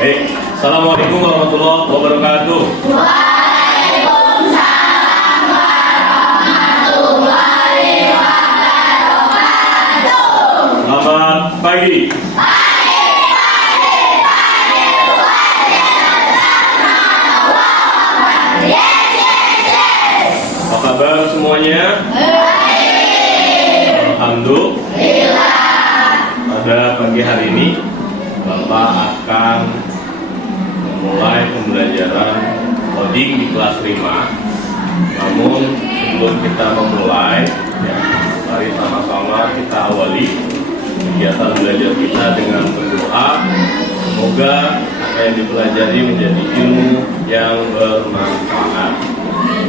Baik, Assalamualaikum warahmatullahi wabarakatuh. Waalaikumsalam warahmatullahi wabarakatuh. Selamat pagi. Apa kabar semuanya? Alhamdulillah. Pada pagi hari ini Bapak akan memulai pembelajaran coding di kelas 5. Namun sebelum kita memulai, mari sama-sama kita awali kegiatan belajar kita dengan berdoa. Semoga apa yang dipelajari menjadi ilmu yang bermanfaat.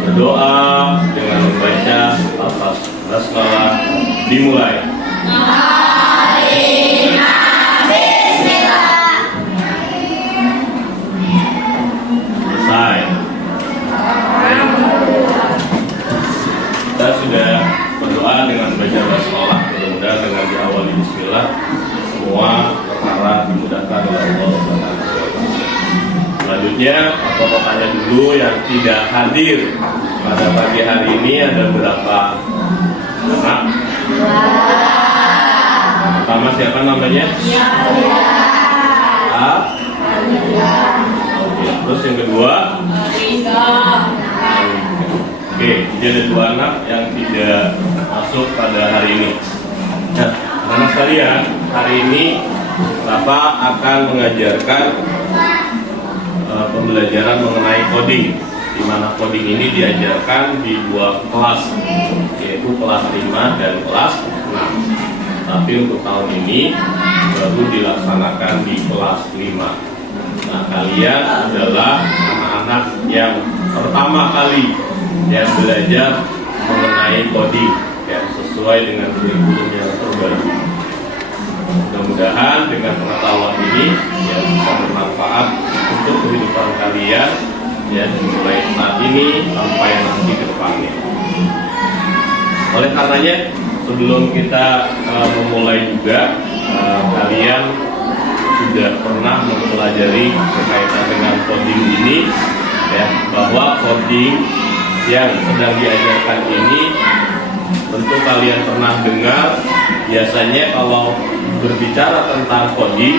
Berdoa dengan membaca lafaz basmalah. Dimulai. Selesai. Kita sudah berdoa dengan baca basmalah. Mudah-mudahan dengan diawali bismillah semua perkara dimudahkan oleh Allah SWT. Selanjutnya, apa tanya dulu yang tidak hadir pada pagi hari ini ada berapa anak? Pertama siapa namanya? Oke. Terus yang kedua? Oke, jadi ada 2 anak yang tidak masuk pada hari ini. Nah, anak sekalian, hari ini Bapak akan mengajarkan pembelajaran mengenai coding, di mana coding ini diajarkan di 2 kelas, yaitu kelas 5 dan kelas 6. Tapi untuk tahun ini baru dilaksanakan di kelas 5. Nah, kalian adalah anak-anak yang pertama kali yang belajar mengenai coding, ya, sesuai dengan kurikulum yang terbaru. Mudah-mudahan dengan pengetahuan ini ya bisa bermanfaat untuk kehidupan kalian ya mulai saat ini sampai nanti ke depannya. Oleh karenanya sebelum kita memulai juga kalian sudah pernah mempelajari berkaitan dengan coding ini ya, bahwa coding yang sedang diajarkan ini tentu kalian pernah dengar. Biasanya kalau berbicara tentang coding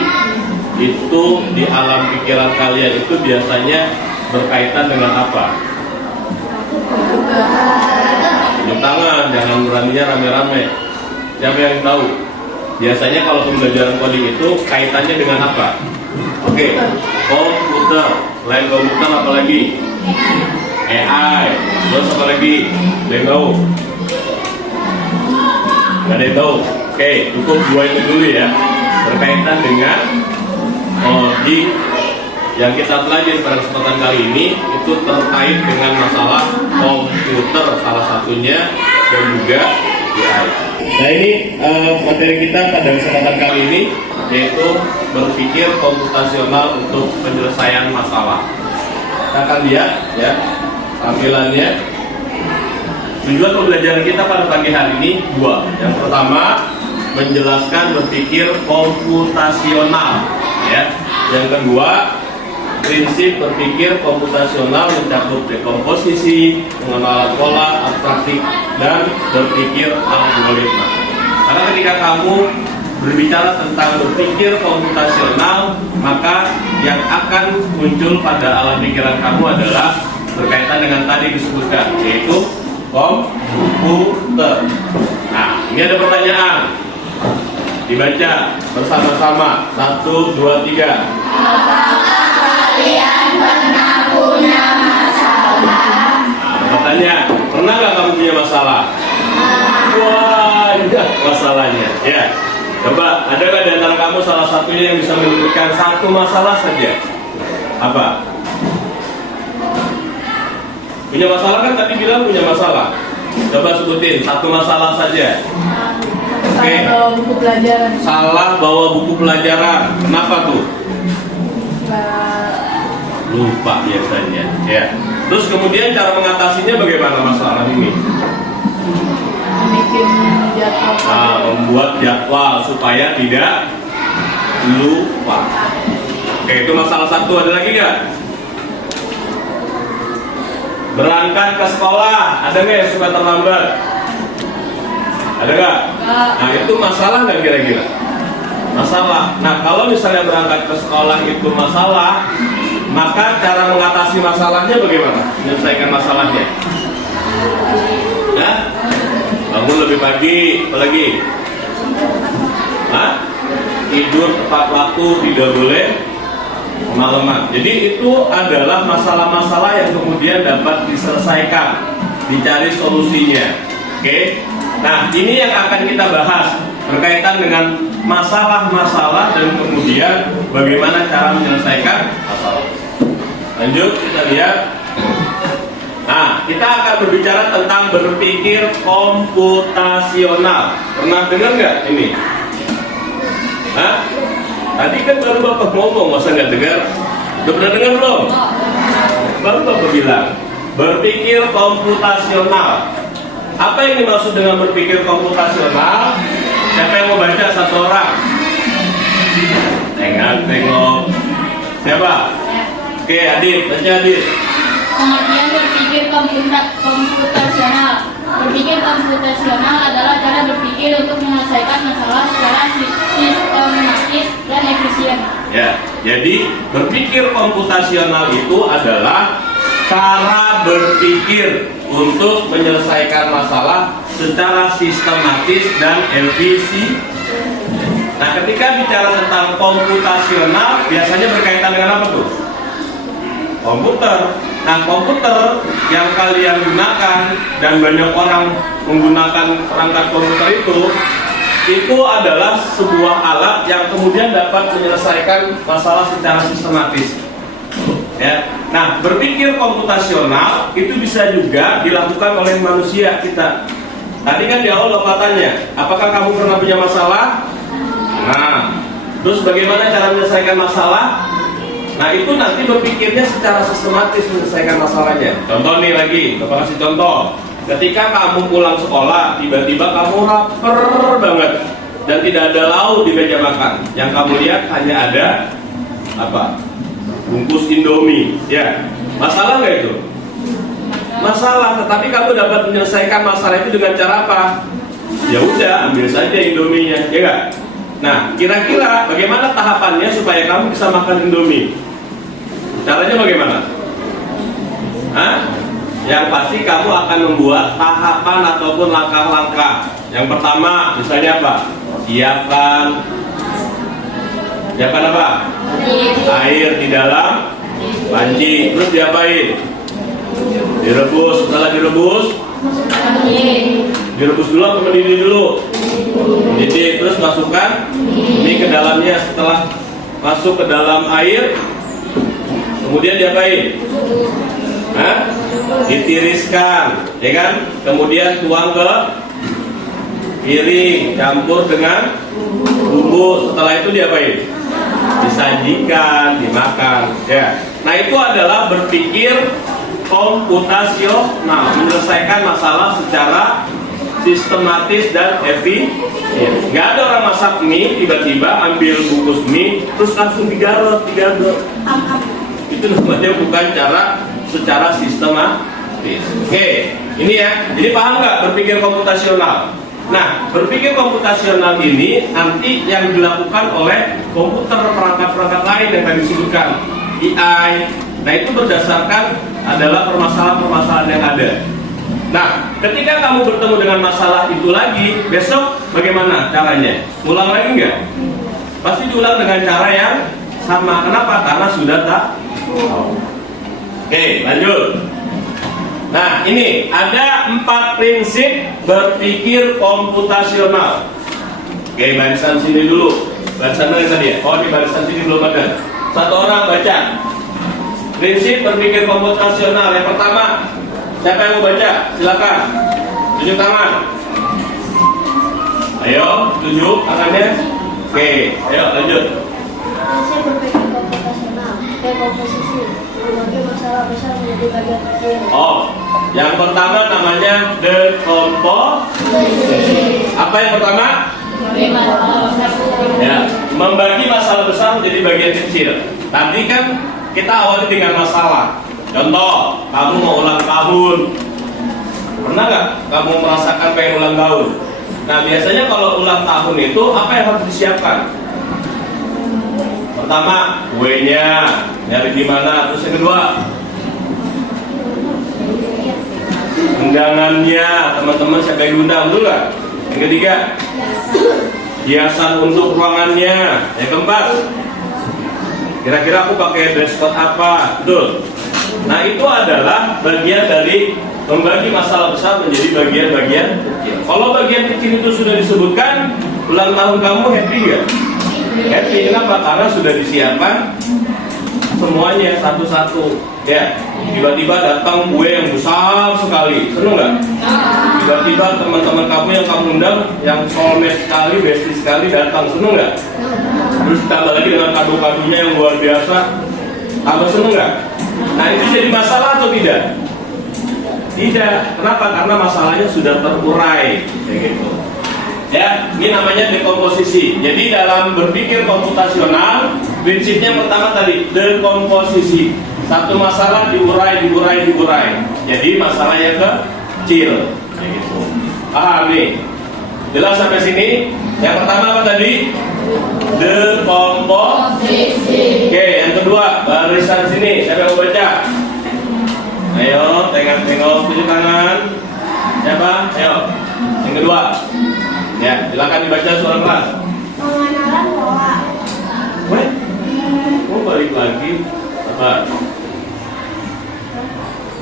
itu di alam pikiran kalian itu biasanya berkaitan dengan apa? Tunjuk tangan, jangan beraninya rame-rame. Siapa yang tahu? Biasanya kalau pembelajaran coding itu kaitannya dengan apa? Oke, komputer. Selain komputer apa lagi? AI. Terus apa lagi? Ada yang tahu? Gak ada yang tahu? Oke, cukup 2 itu dulu ya. Berkaitan dengan coding yang kita pelajari pada kesempatan kali ini itu terkait dengan masalah komputer salah satunya dan juga AI. Nah ini materi kita pada kesempatan kali ini yaitu berpikir komputasional untuk penyelesaian masalah. Kita akan lihat ya tampilannya. Tujuan pembelajaran kita pada pagi hari ini 2. Yang pertama menjelaskan berpikir komputasional ya. Yang kedua prinsip berpikir komputasional mencakup dekomposisi, pengenalan pola, abstraksi, dan berpikir algoritma. Karena ketika kamu berbicara tentang berpikir komputasional, maka yang akan muncul pada alam pikiran kamu adalah berkaitan dengan tadi disebutkan, yaitu komputer. Nah, ini ada pertanyaan. Dibaca bersama-sama. 1, 2, 3. Apakah kalian pernah punya masalah? Pertanyaan, pernah nggak kamu punya masalah? Wah, ada masalahnya. Ya, coba ada nggak di antara kamu salah satunya yang bisa menyebutkan 1 masalah saja? Apa? Punya masalah kan tadi bilang punya masalah. Coba sebutin 1 masalah saja. Oke. Bawa buku pelajaran. Salah bawa buku pelajaran. Kenapa tuh? Lupa biasanya. Ya. Terus kemudian cara mengatasinya bagaimana masalah ini? Bikin jadwal. Membuat jadwal supaya tidak lupa. Oke, itu masalah satu. Ada lagi nggak? Berangkat ke sekolah, ada nggak yang suka terlambat? Ada nggak? Nah, itu masalah nggak kira-kira? Masalah. Nah, kalau misalnya berangkat ke sekolah itu masalah, maka cara mengatasi masalahnya bagaimana? Menyelesaikan masalahnya? Hah? Bangun lebih pagi, apa lagi? Hah? Tidur tepat waktu, tidak boleh kemalaman. Jadi itu adalah masalah-masalah yang kemudian dapat diselesaikan, dicari solusinya. Oke? Nah, ini yang akan kita bahas berkaitan dengan masalah-masalah dan kemudian bagaimana cara menyelesaikan masalah. Lanjut, kita lihat. Nah, kita akan berbicara tentang berpikir komputasional. Pernah dengar nggak ini? Hah? Tadi kan baru Bapak ngomong, masa nggak dengar? Udah pernah dengar belum? Baru Bapak bilang, berpikir komputasional. Apa yang dimaksud dengan berpikir komputasional? Siapa yang mau baca? Satu orang. Tengok. Siapa? Oke, Adit, baca Adit. Pengertian berpikir komputasional. Berpikir komputasional adalah cara berpikir untuk menyelesaikan masalah secara sistematis dan efisien. Ya, jadi berpikir komputasional itu adalah cara berpikir untuk menyelesaikan masalah secara sistematis dan efisien. Nah, ketika bicara tentang komputasional, biasanya berkaitan dengan apa tuh? Komputer. Nah, komputer yang kalian gunakan dan banyak orang menggunakan perangkat komputer itu adalah sebuah alat yang kemudian dapat menyelesaikan masalah secara sistematis. Ya. Nah, berpikir komputasional itu bisa juga dilakukan oleh manusia kita. Tadi kan di awal Bapak tanya, apakah kamu pernah punya masalah? Nah, terus bagaimana cara menyelesaikan masalah? Nah, itu nanti berpikirnya secara sistematis menyelesaikan masalahnya. Contoh nih lagi, Bapak kasih contoh. Ketika kamu pulang sekolah, tiba-tiba kamu lapar banget dan tidak ada lauk di meja makan. Yang kamu lihat hanya ada apa? Bungkus Indomie. Ya, masalah nggak itu? Masalah. Tetapi kamu dapat menyelesaikan masalah itu dengan cara apa? Ya udah, ambil saja Indominya, ya nggak? Nah, kira-kira bagaimana tahapannya supaya kamu bisa makan Indomie? Caranya bagaimana? Hah? Yang pasti kamu akan membuat tahapan ataupun langkah-langkah. Yang pertama, misalnya apa? Siapkan apa? Air di dalam panci. Terus diapain? Direbus. Setelah direbus dulu atau mendidih dulu? Mendidih. Terus masukkan mie ke dalamnya. Setelah masuk ke dalam air, kemudian diapain? Hah? Ditiriskan, ya kan? Kemudian tuang ke piring, campur dengan bumbu. Setelah itu diapain? Disajikan, dimakan. Ya. Nah, itu adalah berpikir komputasional, menyelesaikan masalah secara sistematis dan efisien. Nggak ada orang masak mie tiba-tiba ambil bungkus mie terus langsung digarot. Itu namanya bukan cara secara sistematis. Oke, ini ya. Jadi paham nggak berpikir komputasional? Nah, berpikir komputasional ini nanti yang dilakukan oleh komputer, perangkat-perangkat lain yang tadi disebutkan, AI. Nah, itu berdasarkan adalah permasalahan-permasalahan yang ada. Nah, ketika kamu bertemu dengan masalah itu lagi, besok bagaimana caranya? Ulang lagi nggak? Pasti diulang dengan cara yang sama. Kenapa? Karena sudah tak. Oke, lanjut. Nah, ini ada 4 prinsip berpikir komputasional. Oke, barisan sini dulu. Barisan mana tadi ya? Oh, di barisan sini belum ada. Satu orang baca. Prinsip berpikir komputasional. Yang pertama, siapa yang mau baca? Silakan. Tunjuk tangan. Ayo, tunjuk tangannya. Oke, ayo lanjut. Prinsip berpikir komputasional, dekomposisi, membagi masalah besar menjadi bagian kecil. Oh, yang pertama namanya dekomposisi. Apa yang pertama? Ya, membagi masalah besar menjadi bagian kecil. Tadi kan kita awali dengan masalah. Contoh, kamu mau ulang tahun. Pernah nggak kamu merasakan pengen ulang tahun? Nah, biasanya kalau ulang tahun itu apa yang harus disiapkan? Pertama, kuenya, nyari di mana? Terus yang kedua, undangannya, teman-teman siapa yang diundang, betul nggak? Yang ketiga, hiasan untuk ruangannya. Yang keempat, kira-kira aku pakai dress code apa? Betul. Nah, itu adalah bagian dari membagi masalah besar menjadi bagian-bagian kecil. Kalau bagian kecil itu sudah disebutkan, ulang tahun kamu happy nggak? Happy. Kenapa? Karena sudah disiapkan semuanya satu-satu. Ya, tiba-tiba datang kue yang besar sekali, seneng nggak? Tiba-tiba teman-teman kamu yang kamu undang, yang soulmate sekali, bestie sekali datang, seneng nggak? Terus tambah lagi dengan kado-kadonya yang luar biasa, tambah seneng nggak? Nah, itu jadi masalah atau tidak? Tidak. Kenapa? Karena masalahnya sudah terurai, kayak gitu. Ya, ini namanya dekomposisi. Jadi dalam berpikir komputasional, prinsipnya pertama tadi dekomposisi. Satu masalah diurai. Jadi masalah yang kecil, kayak gitu. Paham nih? Jelas sampai sini? Yang pertama apa tadi? Dekomposisi. Oke, yang kedua barisan sini. Siapa yang mau baca? Ayo, tengok, tunjuk tangan. Siapa? Ayo. Yang kedua. Ya, silakan dibaca suara keras. Pengenalan pola. Weh, mau balik lagi? Apa?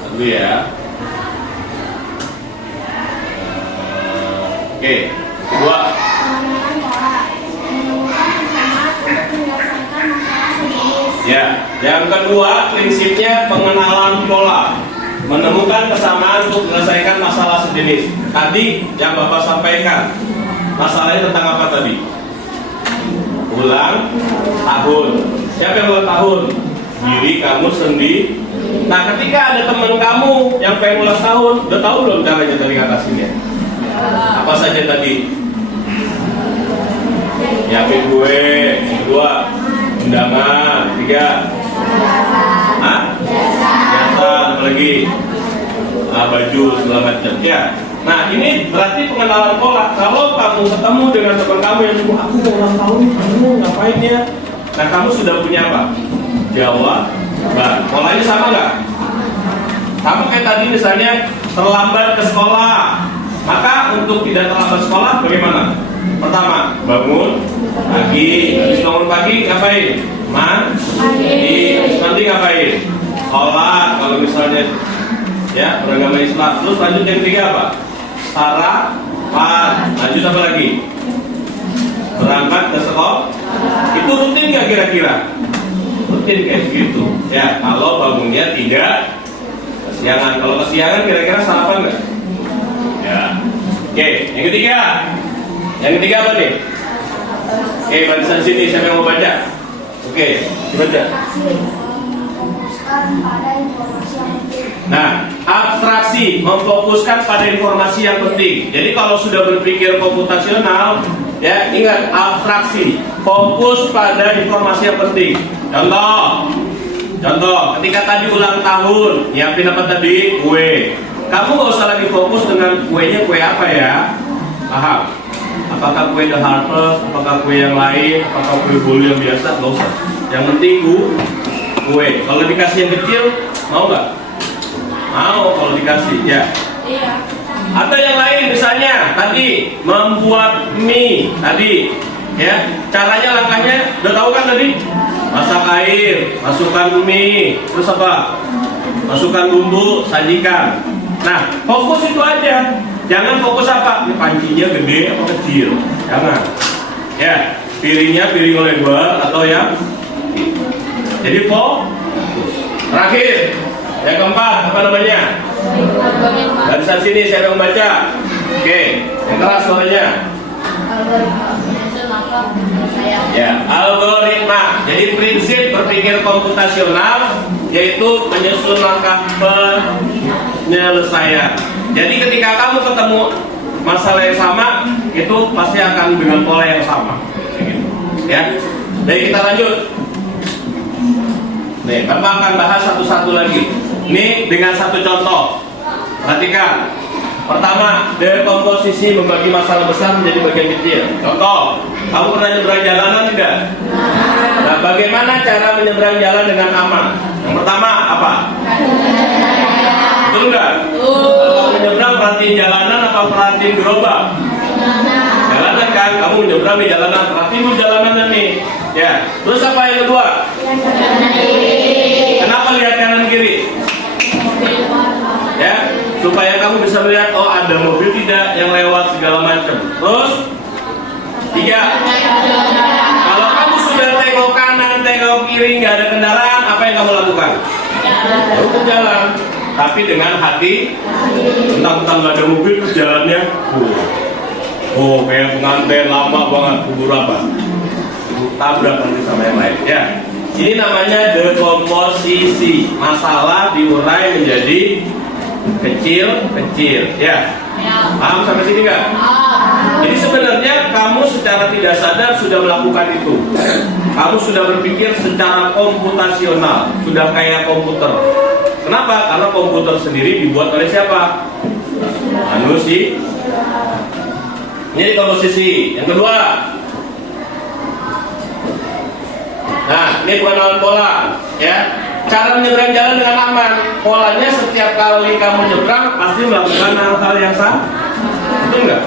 Dulu ya. Oke, kedua. Pengenalan pola. Menemukan format untuk menyelesaikan masalah sejenis. Ya, yang kedua prinsipnya pengenalan pola. Menemukan kesamaan untuk menyelesaikan masalah sejenis. Tadi yang Bapak sampaikan, masalahnya tentang apa tadi? Ulang tahun. Siapa yang ulang tahun? Diri kamu sendiri. Nah, ketika ada teman kamu yang pengen ulang tahun, udah tahu belum caranya dari ngatasinnya? Apa saja tadi? Nyiapin gue. Yang kedua, undangan. Tiga, jasa. Apa lagi? Baju segala macam. Ya. Nah, ini berarti pengenalan pola. Kalau kamu ketemu dengan teman kamu yang cuma aku mau ulang tahun, kamu ngapain ya? Nah, kamu sudah punya apa? Jawaban. Polanya sama nggak? Kamu kayak tadi misalnya terlambat ke sekolah. Maka untuk tidak terlambat sekolah bagaimana? Pertama, bangun pagi. Habis bangun pagi ngapain? Mandi. Habis mandi ngapain? Sholat. Kalau misalnya ya beragama Islam. Terus lanjut yang ketiga apa? Sarapan. Lanjut apa lagi? Berangkat ke sekolah. Itu rutin nggak kira-kira? Rutin kayak gitu. Ya, kalau bangunnya tidak kesiangan. Kalau kesiangan kira-kira sarapan nggak? Ya. Oke, yang ketiga. Yang ketiga apa nih? Oke, barisan sini siapa yang mau baca? Oke, dibaca. Memfokuskan pada informasi yang penting. Nah, abstraksi memfokuskan pada informasi yang penting. Jadi kalau sudah berpikir komputasional, ya ingat abstraksi, fokus pada informasi yang penting. Contoh, ketika tadi ulang tahun, nyiapin apa tadi? Kue. Kamu nggak usah lagi fokus dengan kuenya kue apa ya? Paham? Apakah kue The Harvest, apakah kue yang lain, apakah kue bolu yang biasa? Nggak usah. Yang penting kue. Kalau dikasih yang kecil, mau nggak? Mau kalau dikasih, ya. Iya. Atau yang lain misalnya tadi membuat mie tadi, ya. Caranya langkahnya udah tahu kan tadi? Masak air, masukkan mie, terus apa? Masukkan bumbu, sajikan. Nah, fokus itu aja. Jangan fokus apa? Ini pancinya gede apa kecil? Jangan. Ya, piringnya piring lebar atau yang jadi fokus. Terakhir, yang keempat apa namanya? Barisan sini siapa yang baca? Oke, yang keras suaranya. Ya, algoritma. Jadi prinsip berpikir komputasional yaitu menyusun langkah penyelesaian. Jadi ketika kamu ketemu masalah yang sama, itu pasti akan dengan pola yang sama. Gitu. Ya. Baik, kita lanjut. Nih, Bapak akan bahas satu-satu lagi. Ini dengan satu contoh. Perhatikan. Pertama, dekomposisi membagi masalah besar menjadi bagian kecil. Contoh, kamu pernah nyebrang jalanan tidak? Nah, bagaimana cara menyeberang jalan dengan aman? Yang pertama, apa? Betul nggak? Kalau menyeberang perhatiin jalanan apa perhatiin gerobak? Jalanan kan, kamu menyeberang di jalanan, perhatiin dulu jalanan nih. Ya, terus apa yang kedua? Kenapa lihat kanan kiri? Ya, supaya kamu bisa melihat, oh ada mobil tidak yang lewat segala macam. Terus, tiga, kalau kamu sudah tengok kanan, tengok kiri, nggak ada kendaraan, apa yang kamu lakukan? Baru ke jalan, tapi dengan hati. Tentang nggak ada mobil, terus jalannya, oh kayak pengantin lama banget, kubur apa? Tabrak nanti sama yang lain. Ya, ini namanya dekomposisi. Masalah diurai menjadi kecil-kecil. Ya, paham sampai sini nggak? Jadi sebenarnya kamu secara tidak sadar sudah melakukan itu. Kamu sudah berpikir secara komputasional, sudah kayak komputer. Kenapa? Karena komputer sendiri dibuat oleh siapa? Manusia. Ini komposisi. Yang kedua, nah ini pengenalan pola, ya. Cara menyeberang jalan dengan aman. Polanya setiap kali kamu nyebrang pasti melakukan hal-hal yang sama. Betul nggak?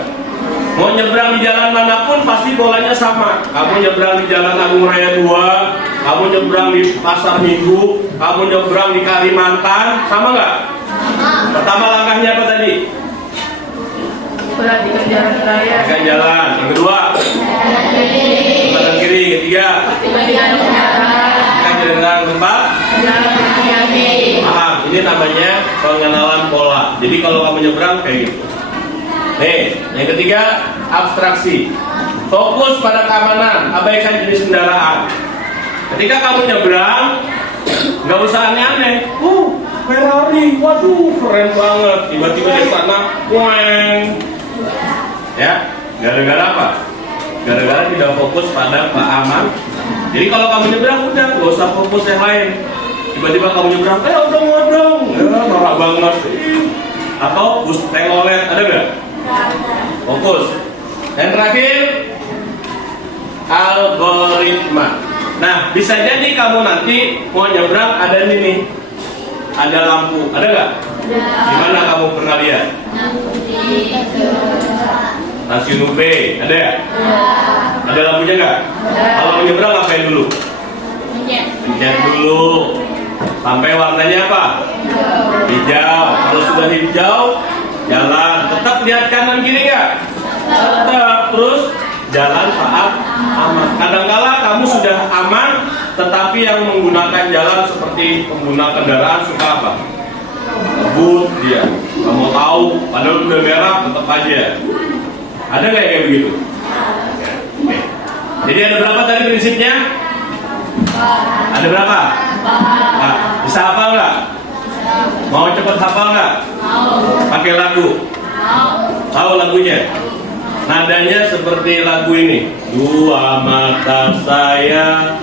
Mau nyebrang di jalan manapun pasti polanya sama. Kamu nyebrang di Jalan Agung Raya 2, kamu nyebrang di Pasar Minggu, kamu nyebrang di Kalimantan, sama nggak? Pertama langkahnya apa tadi? Perhatikan jalan raya. Perhatikan jalan. Yang kedua, kanan kiri. Ketiga, perhatikan jalan tempat. Paham? Ini namanya pengenalan pola. Jadi kalau kamu nyebrang kayak gitu. Nih, yang ketiga, abstraksi. Fokus pada keamanan, abaikan jenis kendaraan. Ketika kamu nyebrang, nggak usah aneh-aneh. Ferrari, waduh, keren banget. Tiba-tiba di sana, weng. Ya, gara-gara apa? Gara-gara tidak fokus pada keamanan. Jadi kalau kamu nyebrang, udah, nggak usah fokus yang lain. Tiba-tiba kamu nyebrang, odong-odong, ya, norak banget. Atau bus telolet, ada nggak? Fokus. Dan terakhir, algoritma. Nah, bisa jadi kamu nanti mau nyebrang ada ini nih, ada lampu, ada nggak? Gimana kamu pernah lihat? Stasiun UP, ada ya? Ada lampunya nggak? Kalau mau nyebrang ngapain dulu? Pencet dulu. Sampai warnanya apa? Hijau. Kalau sudah hijau, jalan. Tetap lihat kanan kiri nggak? Tetap. Terus jalan saat aman. Kadangkala kamu sudah aman, tetapi yang menggunakan jalan seperti pengguna kendaraan suka apa? Ngebut dia. Nggak mau tahu. Padahal udah merah, tetap aja. Ada nggak kayak begitu? Oke. Jadi ada berapa tadi prinsipnya? Ada berapa? Nah, bisa hafal nggak? Mau cepet hafal nggak? Pakai lagu. Tahu lagunya? Nadanya seperti lagu ini. Dua mata saya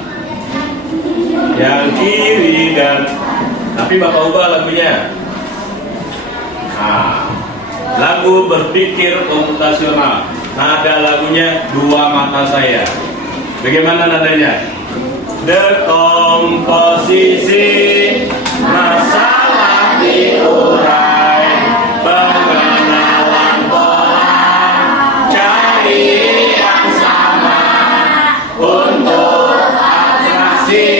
yang kiri dan, tapi Bapak ubah lagunya. Nah, lagu berpikir komputasional. Nada lagunya dua mata saya. Bagaimana nadanya? Dekomposisi masalah diurai, pengenalan pola, cari yang sama untuk abstraksi,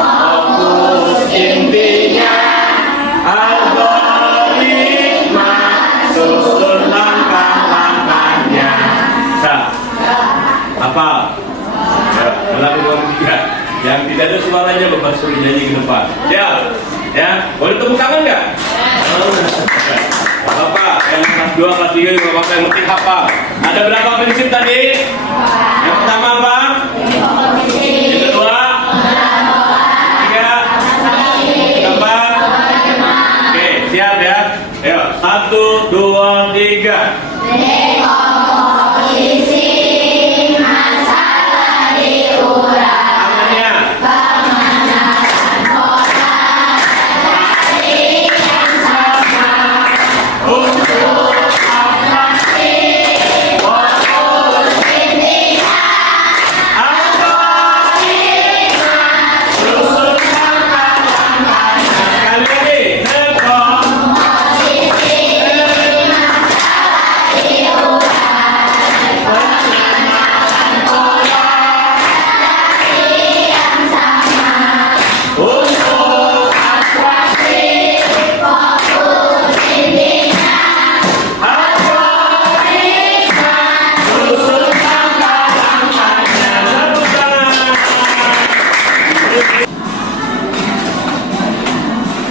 fokus intinya, algoritma, susun langkah-langkahnya. Apa? Lagu nomor 3. Yang tidak ada suaranya Bapak suruh nyanyi ke depan. Ya, boleh tepuk tangan nggak? Bapak yang kelas 2, kelas 3 juga Bapak yang penting hafal. Ada berapa prinsip tadi? Yang pertama apa? Yang kedua? Tiga? Keempat? Oke, siap ya? Ayo, 1, 2, 3.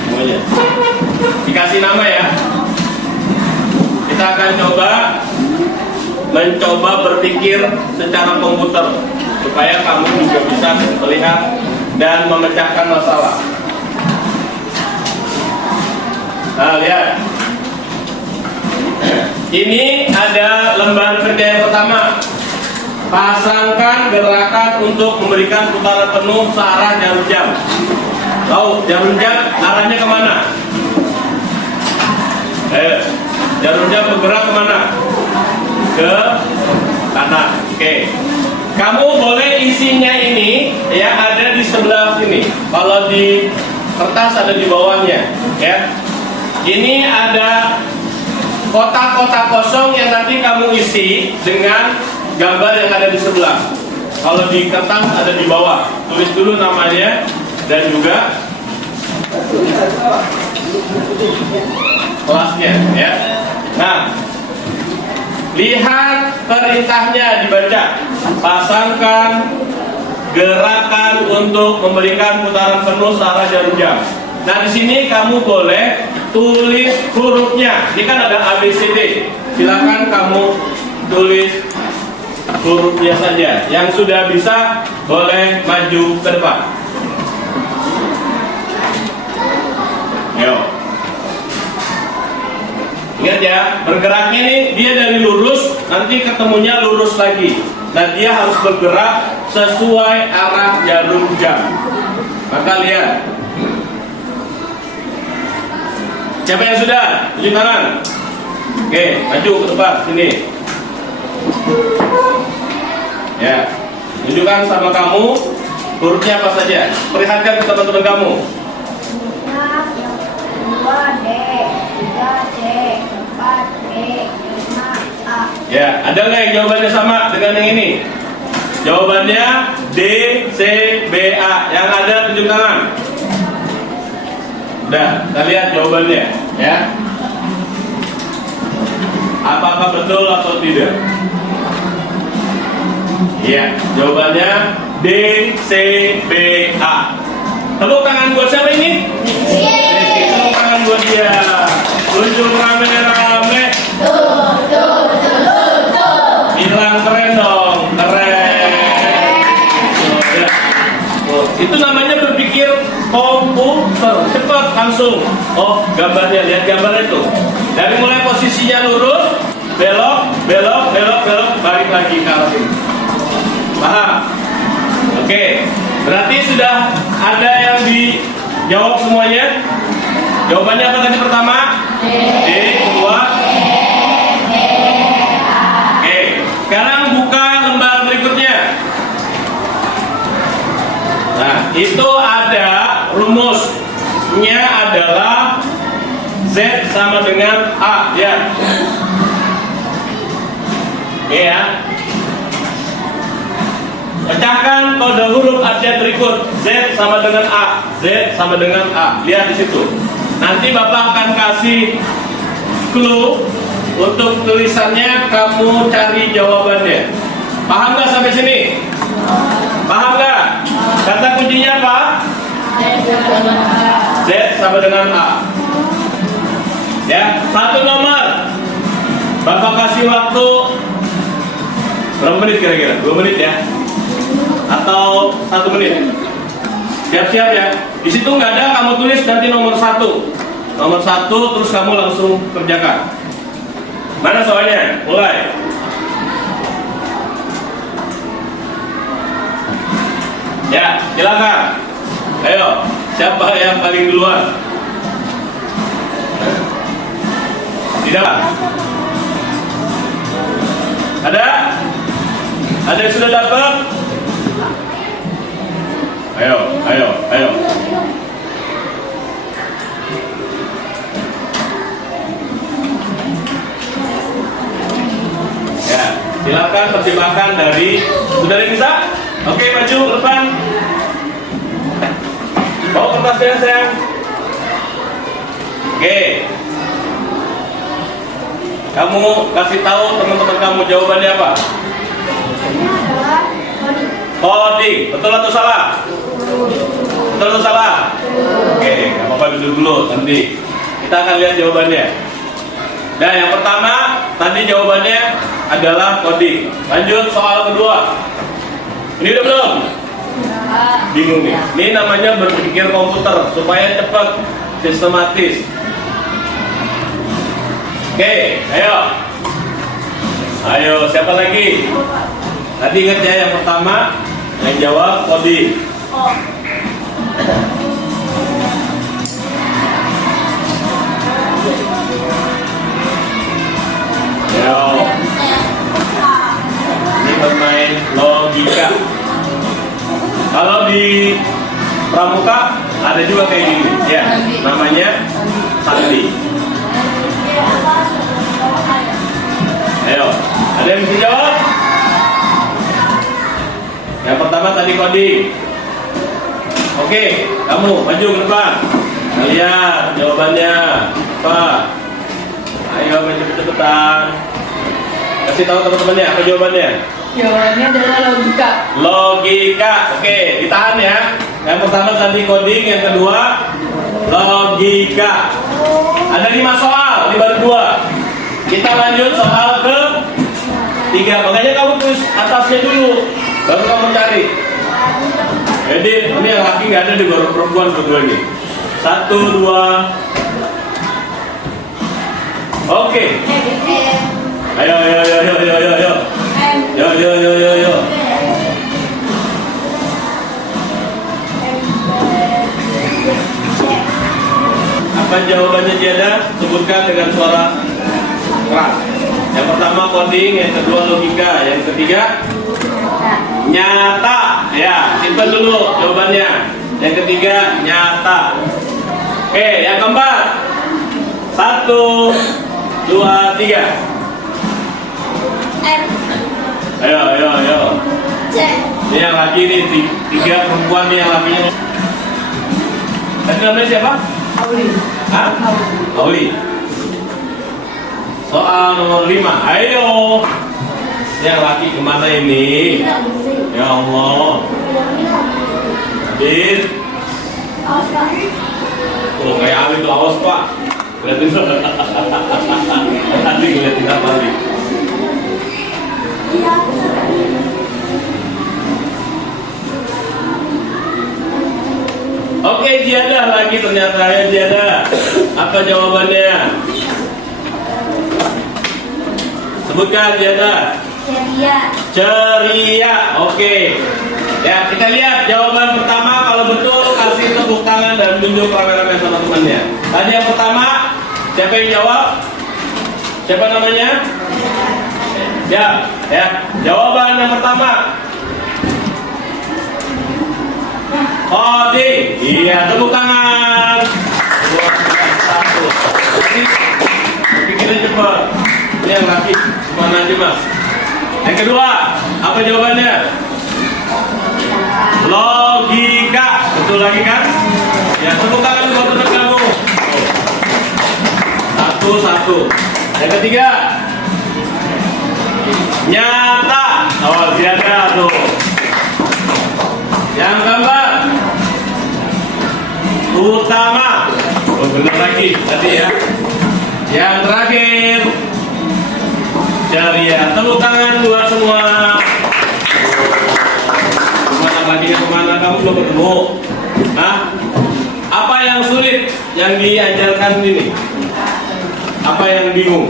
Semuanya. Dikasih nama ya. Kita akan mencoba berpikir secara komputer supaya kamu juga bisa melihat dan memecahkan masalah. Nah, lihat. Ini ada lembar kerja yang pertama. Pasangkan gerakan untuk memberikan putaran penuh searah jarum jam. Tahu jarum jam arahnya kemana? Jarum jam bergerak kemana? Ke kanan. Oke. Kamu boleh isinya ini ya ada di sebelah sini. Kalau di kertas ada di bawahnya, ya. Ini ada kotak-kotak kosong yang nanti kamu isi dengan gambar yang ada di sebelah. Kalau di kertas ada di bawah. Tulis dulu namanya dan juga kelasnya, ya. Nah, lihat perintahnya dibaca. Pasangkan gerakan untuk memberikan putaran penuh searah jarum jam. Nah, di sini kamu boleh tulis hurufnya. Ini kan ada ABCD. Silakan kamu tulis hurufnya saja. Yang sudah bisa boleh maju ke depan. Yo. Ingat ya, bergeraknya ini dia dari lurus, nanti ketemunya lurus lagi. Dan dia harus bergerak sesuai arah jarum jam. Maka lihat. Siapa yang sudah? Tunjuk tangan. Oke, maju ke depan sini. Ya, tunjukkan sama kamu hurufnya apa saja. Perlihatkan ke teman-teman kamu. 2D, 3C, 4B, 5A. Ya, ada nggak yang jawabannya sama dengan yang ini? Jawabannya D, C, B, A. Yang ada tunjuk tangan. Udah, kita lihat jawabannya, ya. Apakah betul atau tidak? Iya, jawabannya D, C, B, A. Tepuk tangan buat siapa ini? Tepuk tangan buat dia. Tunjuk rame-rame. Bilang keren dong, keren. Itu namanya berpikir komputer. Cepat langsung. Oh, gambarnya, lihat gambarnya itu. Dari mulai posisinya lurus, belok, balik lagi ke arah sini. Paham? Oke. Berarti sudah ada yang dijawab semuanya. Jawabannya apa tadi pertama? D, kedua. Oke. Sekarang buka lembar berikutnya. Nah, itu ada rumusnya adalah Z sama dengan A, ya. Oke ya. Pecahkan kode huruf abjad berikut. Z sama dengan A, Z sama dengan A. Lihat di situ. Nanti Bapak akan kasih clue untuk tulisannya. Kamu cari jawabannya. Paham nggak sampai sini? Paham nggak? Kata kuncinya apa? Z sama dengan A. Ya, satu nomor. Bapak kasih waktu berapa menit kira-kira? 2 menit ya? Atau 1 menit? Siap-siap ya. Di situ nggak ada, kamu tulis nanti nomor 1. Nomor 1 terus kamu langsung kerjakan. Mana soalnya? Mulai. Ya, silakan. Ayo, siapa yang paling duluan? Tidak. Ada? Ada yang sudah dapat? Ayo. Ya, silakan terjemahkan dari. Sudah ada yang bisa? Oke, maju ke depan. Bawa kertasnya, sayang. Oke. Kamu kasih tahu teman-teman kamu jawabannya apa? Ini adalah Coding. Betul atau salah? Betul atau salah? Oke, nggak apa-apa, duduk dulu nanti. Kita akan lihat jawabannya. Nah, yang pertama tadi jawabannya adalah coding. Lanjut soal kedua. Ini udah belum? Bingung ya? Ini namanya berpikir komputer supaya cepat, sistematis. Oke, ayo. Ayo, siapa lagi? Tadi ingat ya, yang pertama yang jawab coding. Ayo. Ini bermain logika. Kalau di pramuka ada juga kayak gini, ya, namanya sandi. Ayo, ada yang bisa jawab? Yang pertama tadi coding. Oke, kamu maju ke depan. Nah, lihat jawabannya apa? Ayo cepet-cepetan. Kasih tahu teman-temannya apa jawabannya. Jawabannya adalah logika. Logika. Oke, ditahan ya. Yang pertama tadi coding, yang kedua logika. Ada 5 soal, ini baru 2. Kita lanjut soal ke 3. Makanya kamu tulis atasnya dulu, baru kamu cari. Jadi ini yang laki nggak ada, di baru perempuan berdua ini. 1, 2. Oke. Ayo. Yo. Apa jawabannya Diana? Sebutkan dengan suara keras. Yang pertama coding, yang kedua logika, yang ketiga nyata. Ya, simpen dulu jawabannya. Yang ketiga nyata. Oke, yang keempat. 1, 2, 3. Ayo. Ini yang laki nih, 3 perempuan nih yang lakinya. Tadi namanya siapa? Auli. Hah? Auli. Soal nomor 5. Ayo. Yang laki kemana ini? Ya Allah. Bin. Oh, kayak Ali tuh, awas Pak. Lihatin. Tadi ngeliatin apa nih? Oke, Jiada lagi ternyata ya Jiada. Apa jawabannya? Sebutkan Jiada. Ceria. Oke. Ya, kita lihat jawaban pertama. Kalau betul kasih tepuk tangan dan tunjuk rame-rame sama temannya. Tadi yang pertama, siapa yang jawab? Siapa namanya? Ya. Jawaban yang pertama. Coding. Iya, tepuk tangan. 2, 1. Pikirnya cepat. Ini yang laki. Kemana aja Mas? Yang kedua, apa jawabannya? Logika. Betul lagi kan? Ya, tepuk tangan buat teman kamu. 1. Yang ketiga, nyata. Oh, Ziada tuh. Yang keempat, utama. Oh, benar lagi tadi ya. Yang terakhir, ceria. Tepuk tangan buat semua. Kemana kamu belum ketemu? Nah, apa yang sulit yang diajarkan ini? Apa yang bingung?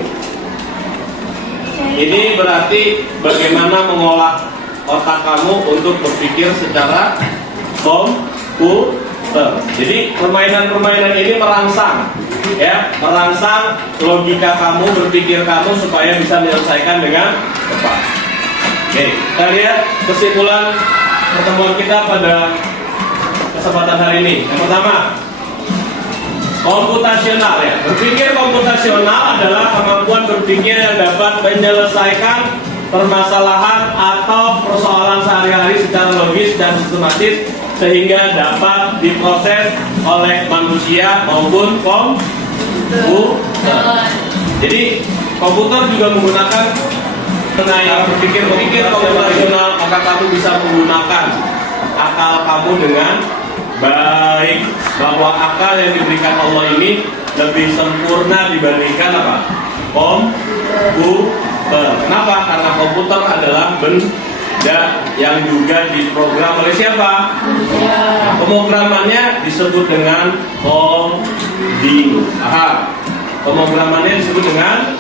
Ini berarti bagaimana mengolah otak kamu untuk berpikir secara komputer. Jadi permainan-permainan ini merangsang, ya, merangsang logika kamu, berpikir kamu supaya bisa menyelesaikan dengan cepat. Oke, kita lihat kesimpulan pertemuan kita pada kesempatan hari ini. Yang pertama, komputasional ya. Berpikir komputasional adalah kemampuan berpikir yang dapat menyelesaikan permasalahan atau persoalan sehari-hari secara logis dan sistematis sehingga dapat diproses oleh manusia maupun komputer. Jadi komputer juga menggunakan berpikir komputasional, maka kamu bisa menggunakan akal kamu dengan baik, bahwa akal yang diberikan Allah ini lebih sempurna dibandingkan apa? Komputer. Kenapa? Karena komputer adalah benda yang juga diprogram oleh siapa? Nah, pemrogramannya disebut dengan coding. Pemrogramannya disebut dengan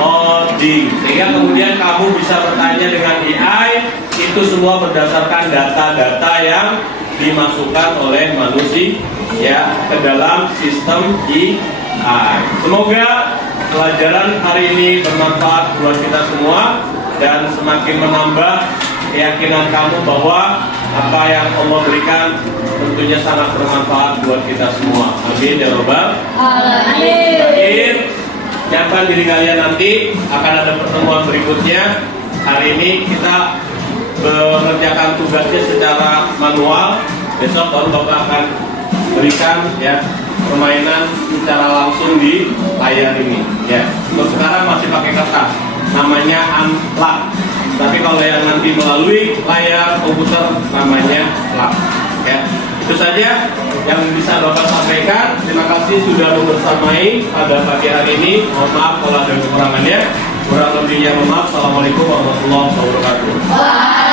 coding. Sehingga kemudian kamu bisa bertanya dengan AI, itu semua berdasarkan data-data yang dimasukkan oleh manusia ya ke dalam sistem AI. Semoga pelajaran hari ini bermanfaat buat kita semua dan semakin menambah keyakinan kamu bahwa apa yang Allah berikan tentunya sangat bermanfaat buat kita semua. Amin ya rabbal alamin. Siapkan diri kalian, nanti akan ada pertemuan berikutnya. Hari ini kita mengerjakan tugasnya secara manual. Besok baru Bapak akan berikan ya permainan secara langsung di layar ini. Ya, untuk sekarang masih pakai kertas, namanya unlock. Tapi kalau yang nanti melalui layar komputer namanya lock. Ya, itu saja yang bisa Bapak sampaikan. Terima kasih sudah membersamai pada pagi hari ini. Mohon maaf kalau ada kekurangannya. Kurang lebihnya mohon maaf. Assalamualaikum warahmatullahi wabarakatuh.